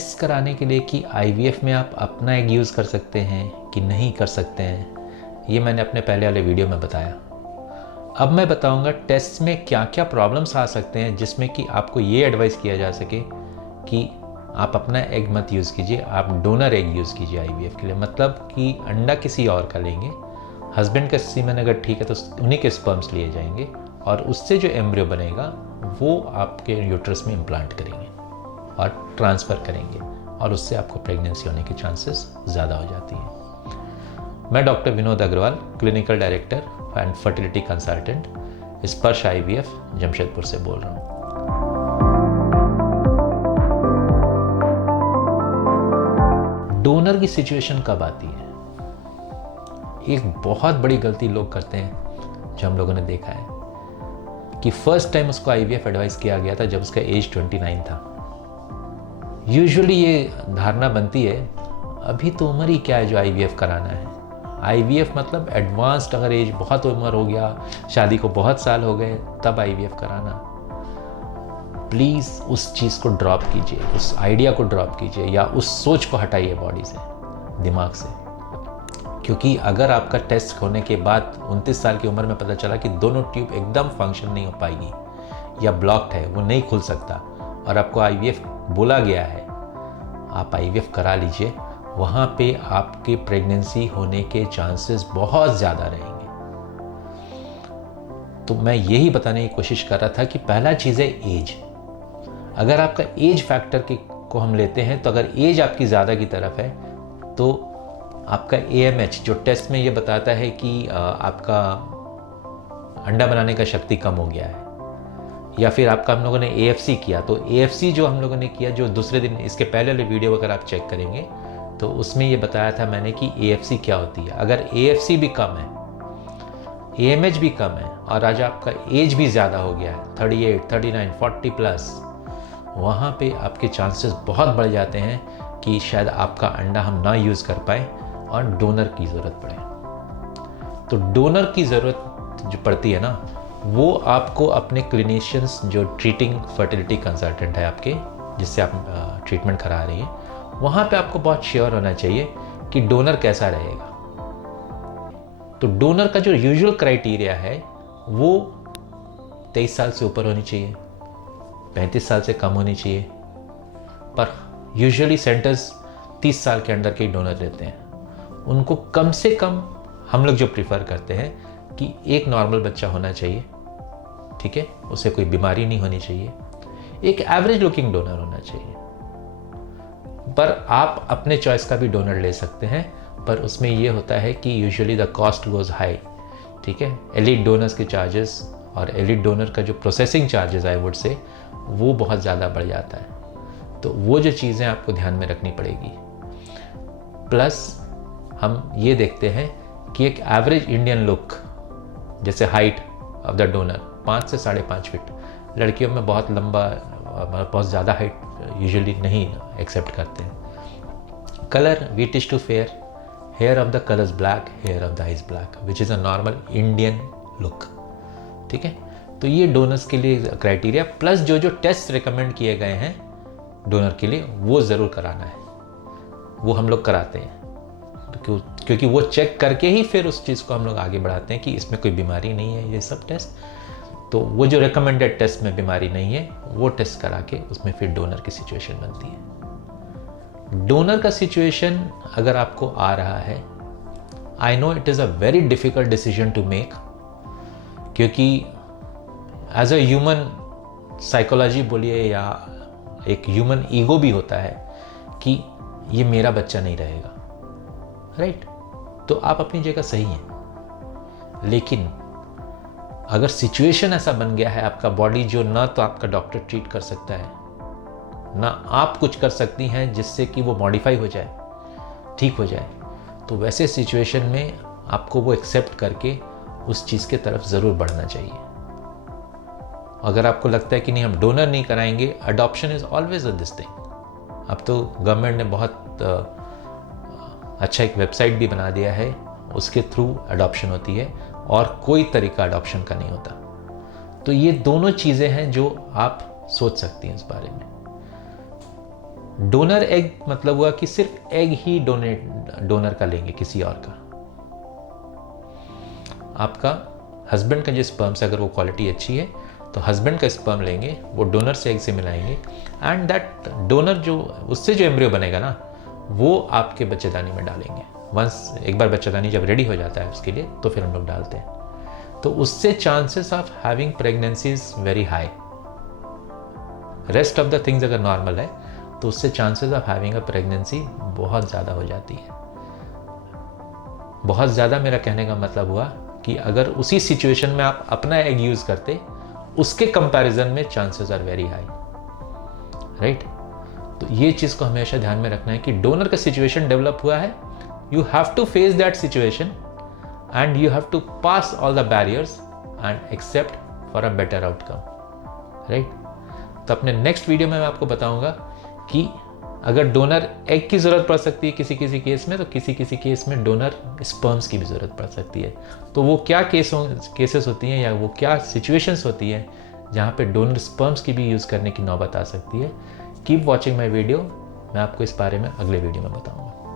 Test कराने के लिए कि आईवीएफ में आप अपना एग यूज़ कर सकते हैं कि नहीं कर सकते हैं, ये मैंने अपने पहले वाले वीडियो में बताया। अब मैं बताऊंगा टेस्ट में क्या क्या प्रॉब्लम्स आ सकते हैं जिसमें कि आपको ये एडवाइस किया जा सके कि आप अपना एग मत यूज़ कीजिए, आप डोनर एग यूज़ कीजिए आईवीएफ के लिए। मतलब कि अंडा किसी और का लेंगे, हस्बैंड का सीमेन अगर ठीक है तो उन्हीं के स्पर्म्स लिए जाएंगे और उससे जो एम्ब्रियो बनेगा वो आपके यूट्रस में इम्प्लांट करेंगे और ट्रांसफ़र करेंगे और उससे आपको प्रेगनेंसी होने के चांसेस ज़्यादा हो जाती हैं। मैं doctor Vinod Agarwal, clinical director and fertility consultant, Sparsh IVF, Jamshedpur से बोल रहा हूँ। डोनर की सिचुएशन कब आती है? एक बहुत बड़ी गलती लोग करते हैं जो हम लोगों ने देखा है कि फर्स्ट टाइम उसको आईवीएफ एडवाइस किया गया था जब उसका एज 29 था। यूजुअली ये धारणा बनती है अभी तो उम्र ही क्या है जो आईवीएफ कराना है। आईवीएफ मतलब एडवांस्ड, अगर एज बहुत उम्र हो गया, शादी को बहुत साल हो गए, तब आईवीएफ कराना। प्लीज़ उस चीज़ को ड्रॉप कीजिए, उस आइडिया को ड्रॉप कीजिए या उस सोच को हटाइए बॉडी से, दिमाग से। क्योंकि अगर आपका टेस्ट होने के बाद 29 साल की उम्र में पता चला कि दोनों ट्यूब एकदम फंक्शन नहीं हो पाएगी या ब्लॉक्ड है, वो नहीं खुल सकता, और आपको आईवीएफ बोला गया है, आप आईवीएफ करा लीजिए, वहाँ पे आपके प्रेगनेंसी होने के चांसेस बहुत ज़्यादा रहेंगे। तो मैं यही बताने की कोशिश कर रहा था कि पहला चीज़ है एज। अगर आपका एज फैक्टर को हम लेते हैं तो अगर एज आपकी ज़्यादा की तरफ है तो आपका AMH जो टेस्ट में ये बताता है कि आपका अंडा बनाने का शक्ति कम हो गया है, या फिर आपका हम लोगों ने AFC किया, तो AFC जो हम लोगों ने किया जो दूसरे दिन, इसके पहले वाले वीडियो अगर आप चेक करेंगे तो उसमें ये बताया था मैंने कि AFC क्या होती है। अगर AFC भी कम है, AMH भी कम है और आज आपका एज भी ज़्यादा हो गया है 38, 39, 40 प्लस, वहाँ पे आपके चांसेस बहुत बढ़ जाते हैं कि शायद आपका अंडा हम ना यूज़ कर पाए और डोनर की ज़रूरत पड़े। तो डोनर की ज़रूरत जो पड़ती है ना, वो आपको अपने क्लिनिशियंस जो ट्रीटिंग फर्टिलिटी कंसल्टेंट है आपके, जिससे आप ट्रीटमेंट करा रही हैं, वहाँ पे आपको बहुत श्योर होना चाहिए कि डोनर कैसा रहेगा। तो डोनर का जो यूजुअल क्राइटेरिया है वो 23 साल से ऊपर होनी चाहिए, 35 साल से कम होनी चाहिए, पर यूजुअली सेंटर्स 30 साल के अंडर के ही डोनर लेते हैं। उनको कम से कम हम लोग जो प्रीफर करते हैं कि एक नॉर्मल बच्चा होना चाहिए, ठीक है, उसे कोई बीमारी नहीं होनी चाहिए, एक एवरेज लुकिंग डोनर होना चाहिए। पर आप अपने चॉइस का भी डोनर ले सकते हैं, पर उसमें ये होता है कि usually the cost goes high, ठीक है। एलिट डोनर्स के चार्जेस और एलिट डोनर का जो processing charges I would say, वो बहुत ज़्यादा बढ़ जाता है। तो वो जो चीज़ें आपको ध्यान में रखनी पड़ेगी। प्लस हम ये देखते हैं कि एक एवरेज इंडियन लुक, जैसे हाइट ऑफ द डोनर 5 से 5.5 फीट, लड़कियों में बहुत लंबा, बहुत ज़्यादा हाइट यूजुअली नहीं एक्सेप्ट करते हैं। Colour whitish to fair, hair of the colours black, hair of the eyes black, which is a normal Indian look, ठीक है। तो ये डोनर्स के लिए क्राइटेरिया, प्लस जो जो टेस्ट रिकमेंड किए गए हैं डोनर के लिए वो ज़रूर कराना है, वो हम लोग कराते हैं। क्योंकि वो चेक करके ही फिर उस चीज़ को हम लोग आगे बढ़ाते हैं कि इसमें कोई बीमारी नहीं है, ये सब टेस्ट। तो वो जो रिकमेंडेड टेस्ट में बीमारी नहीं है वो टेस्ट करा के उसमें फिर डोनर की सिचुएशन बनती है। डोनर का सिचुएशन अगर आपको आ रहा है, I know it is a very difficult decision to make, क्योंकि एज अ ह्यूमन साइकोलॉजी बोलिए या एक ह्यूमन ईगो भी होता है कि ये मेरा बच्चा नहीं रहेगा, राइट। तो आप अपनी जगह सही हैं, लेकिन अगर सिचुएशन ऐसा बन गया है आपका बॉडी जो ना तो आपका डॉक्टर ट्रीट कर सकता है, ना आप कुछ कर सकती हैं जिससे कि वो मॉडिफाई हो जाए, ठीक हो जाए, तो वैसे सिचुएशन में आपको वो एक्सेप्ट करके उस चीज़ के तरफ ज़रूर बढ़ना चाहिए। अगर आपको लगता है कि नहीं हम डोनर नहीं कराएंगे, adoption is always a this thing. अब तो गवर्नमेंट ने बहुत अच्छा एक वेबसाइट भी बना दिया है, उसके थ्रू अडॉप्शन होती है और कोई तरीका अडॉप्शन का नहीं होता। तो ये दोनों चीज़ें हैं जो आप सोच सकती हैं इस बारे में। डोनर एग मतलब हुआ कि सिर्फ एग ही डोनर का लेंगे, किसी और का। आपका हस्बैंड का जो स्पर्म से अगर वो क्वालिटी अच्छी है तो हस्बैंड का स्पर्म लेंगे, वो डोनर से एग से मिलाएंगे, एंड दैट डोनर जो उससे जो एम्ब्रियो बनेगा ना, वो आपके बच्चेदानी में डालेंगे। वंस एक बार बच्चेदानी जब रेडी हो जाता है उसके लिए, तो फिर हम लोग डालते हैं। तो उससे chances of having pregnancy is very high. Rest of the things अगर नॉर्मल है तो उससे chances of having a pregnancy बहुत ज़्यादा हो जाती है। बहुत ज़्यादा मेरा कहने का मतलब हुआ कि अगर उसी सिचुएशन में आप अपना एग यूज़ करते, उसके कंपैरिजन में chances are very high, right. तो ये चीज़ को हमेशा ध्यान में रखना है कि डोनर का सिचुएशन डेवलप हुआ है, you have to face that situation and you have to pass all the barriers and accept for a better outcome, right. तो अपने नेक्स्ट वीडियो में मैं आपको बताऊंगा कि अगर डोनर एग की ज़रूरत पड़ सकती है किसी किसी केस में, तो किसी किसी केस में डोनर स्पर्म्स की भी ज़रूरत पड़ सकती है। तो वो क्या केसेस होती हैं या वो क्या सिचुएशंस होती है जहाँ पे डोनर स्पर्म्स की भी यूज़ करने की नौबत आ सकती है। कीप वॉचिंग माई वीडियो, मैं आपको इस बारे में अगले वीडियो में बताऊँगा।